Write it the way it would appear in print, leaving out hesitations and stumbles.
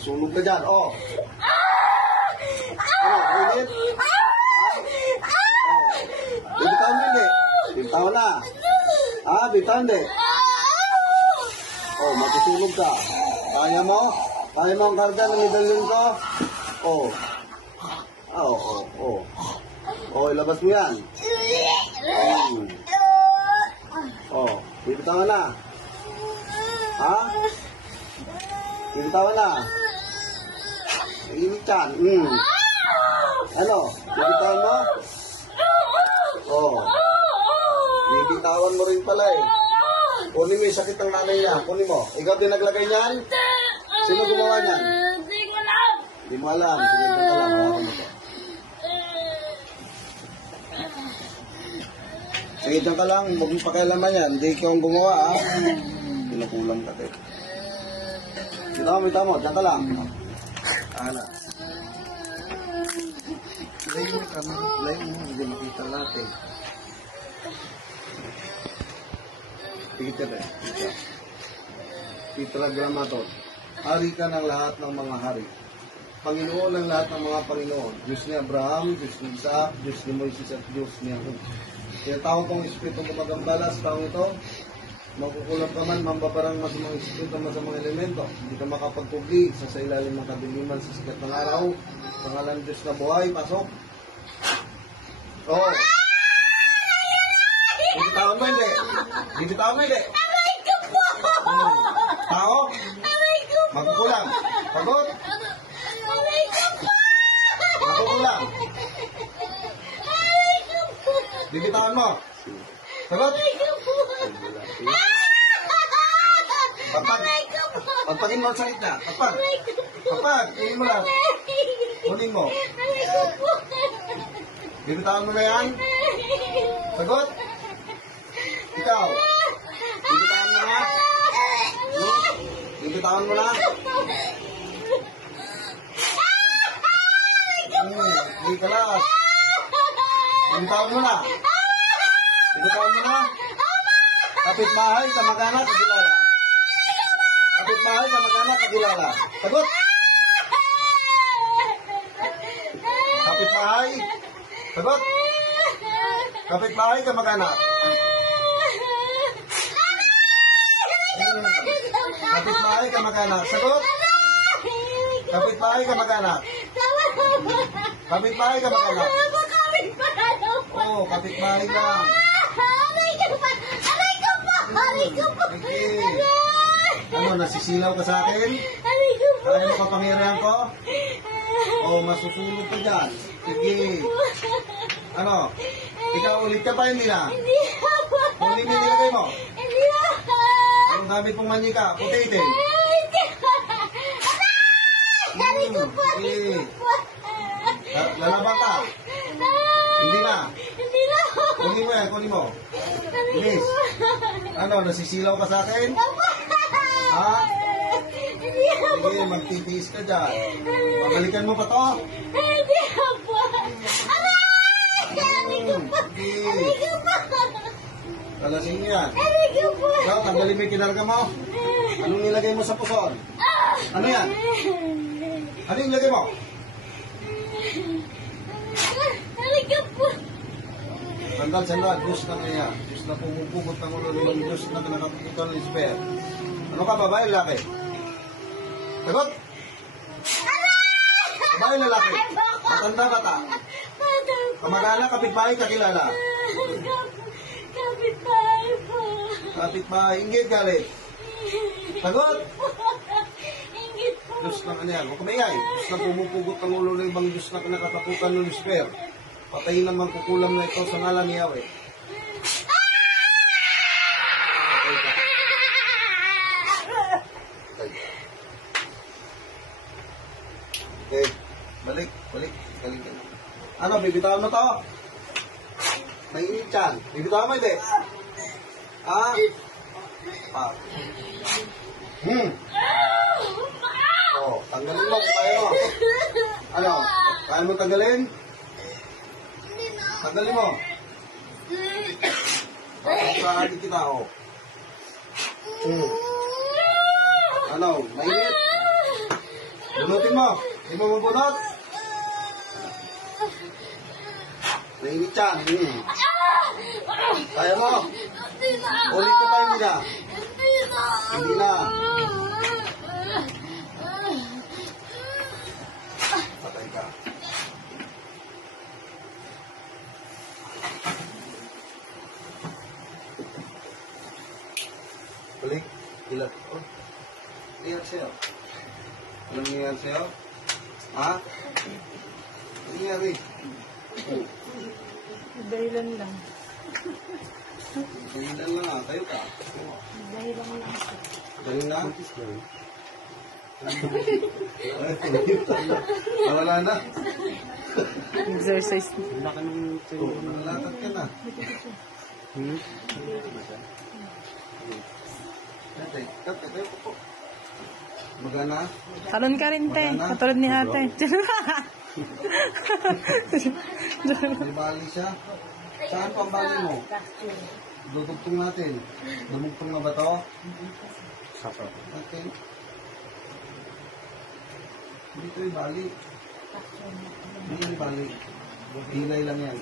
Sunog ka dyan, oh. Ano, mainit? Bibitaw mo hindi? Bibitaw na. Bibitaw hindi? Oh, matusunog ka. Kaya mo? Kaya mo ang karga ng medalyon ko? Ilabas mo yan. Bibitaw na. Bibitaw na. Init yan. Ano? Bibitaw mo? Bibitawan mo rin pala eh. Kunin mo yung sakit ng nanay niya. Kunin mo. Ikaw din naglagay niyan? Sino gumawa niyan? Hindi ko alam. Hindi mo alam. Sige, ito ka lang. Hawakan mo to. Sige, dyan ka lang. Huwag mong pakialaman yan. Hindi ikaw ang gumawa, ha? Pinukulang ka, te. Bitaw mo. Dyan ka lang. Ana. Layo mo kami. Layo mo. Hindi makita natin. Tigit ka, te. Tetragrammaton. Hari ka ng lahat ng mga hari. Panginoon ng lahat ng mga Panginoon. Diyos ni Abraham, Diyos ni Isaac, Diyos ni Moises at Diyos ni Jacob. Kaya tao kong espiritu gumagambala sa taong ito, makukulam ka man, mambabarang masamang espiritu, masamang elemento. Hindi ka makapagpubli sa ilalim ng kadiliman sa sikat ng araw. Pangalan Diyos na buhay, pasok. Bibitawan mo hindi? Bibitawan mo hindi? Aray ko po! Tao? Aray ko po! Magkukulang. Pagod? Aray ko po! Magkukulang. Aray ko po! Bibitawan mo. Sagot? Aray ko po! Pagpag. Aray ko po! Pagpagin mo sa gitna. Pagpag. Pagpag. Kunin mo lang. Kunin mo. Aray ko po! Bibitawan mo na yan? Sagot? Ikaw. Bibitawan mo na? Bibitawan mo na? Hindi kalas. Bibitawan mo na? Bibitawan mo na? Kapitbahay, kamag-anak, kakilala. Kapitbahay, kamag-anak, kakilala. Sagot? Kapitbahay? Sagot? Kapitbahay, kamag-anak. Kapitbahay, kamag-anak. Sagot? Kapitbahay, kamag-anak. Kapitbahay, kamag-anak. Oo, kapitbahay lang. Okay. Ano, nasisilaw ka sa akin? Kaya mo kapangyarihan ko? Oo, masusulog ka dyan. Sige. Ano? Ikaw ulit ka pa hindi na? Hindi ako. Huli mo nilagay mo? Hindi ako. Ang dami pong manika, puti-itin. Aray ko po. Sige. Lalaban ka? Hindi na. Hindi na ako. Kunin mo yan, kunin mo. Bilis. Ano, nasisilaw ka sa akin? Ha? Hindi ako. Sige, magtitiis ka dyan. Babalikan mo pa to? Hindi ako. Aray ko po. Sige. Aray ko po. Kalasing mo yan. Aray ko po. Ikaw, tanggalin mo yung kinarga mo. Anong nilagay mo sa puson? Ano yan? Ano yung nilagay mo? Aray ko po. Sandal, Diyos na kaya. Diyos na pumupugot ng ulo ng Diyos na pinakapukutan ng Isper. Ano ka, babae, lalaki? Sagot? Babae, lalaki? Matanda, bata? Kamag-anak, kapitbahay, kakilala? Kapitbahay po. Kapitbahay, inggit, galit? Sagot? Ingit po. Diyos na kanya. Huwag kumingay. Diyos na pumupugot ng ulo ng ibang Diyos na pinakapukutan ng Isper. Patayin naman kukulam na ito sa ngalan ni Yahweh. Okay. Balik. Ano, bibitawan mo to? Mainit yan. Bibitawan mo, hindi? Tanggalin mo. Kaya mo. Ano? Kaya mo tanggalin? Tanggalin mo. Bakit kita, Ano? Mainit? Bunutin mo. Hindi mo mabunot. Nainit yan. Kaya mo. Hindi na. Ulit ko tayo nila. Hindi na. Hindi na. Patay ka. Balik. Ilat. Oh. Iyak sa'yo. Anong nangyayari sa'yo? Ha? Anong nangyayari? Dahilan lang. Dahilan lang ha. Tayo ka. Dahilan lang. Galing na? Wala na. Exercise. Wala ka nung Oh, nalatat ka na. Tatay, tayo po. Magana? Talon ka rin, te. Katulad ni ate. May bali siya. Saan pang bali mo? Dudugtong natin. Dumugtong na ba to? Sapa. Okay. Dito yung bali. Hindi yung bali. Hilay lang yan.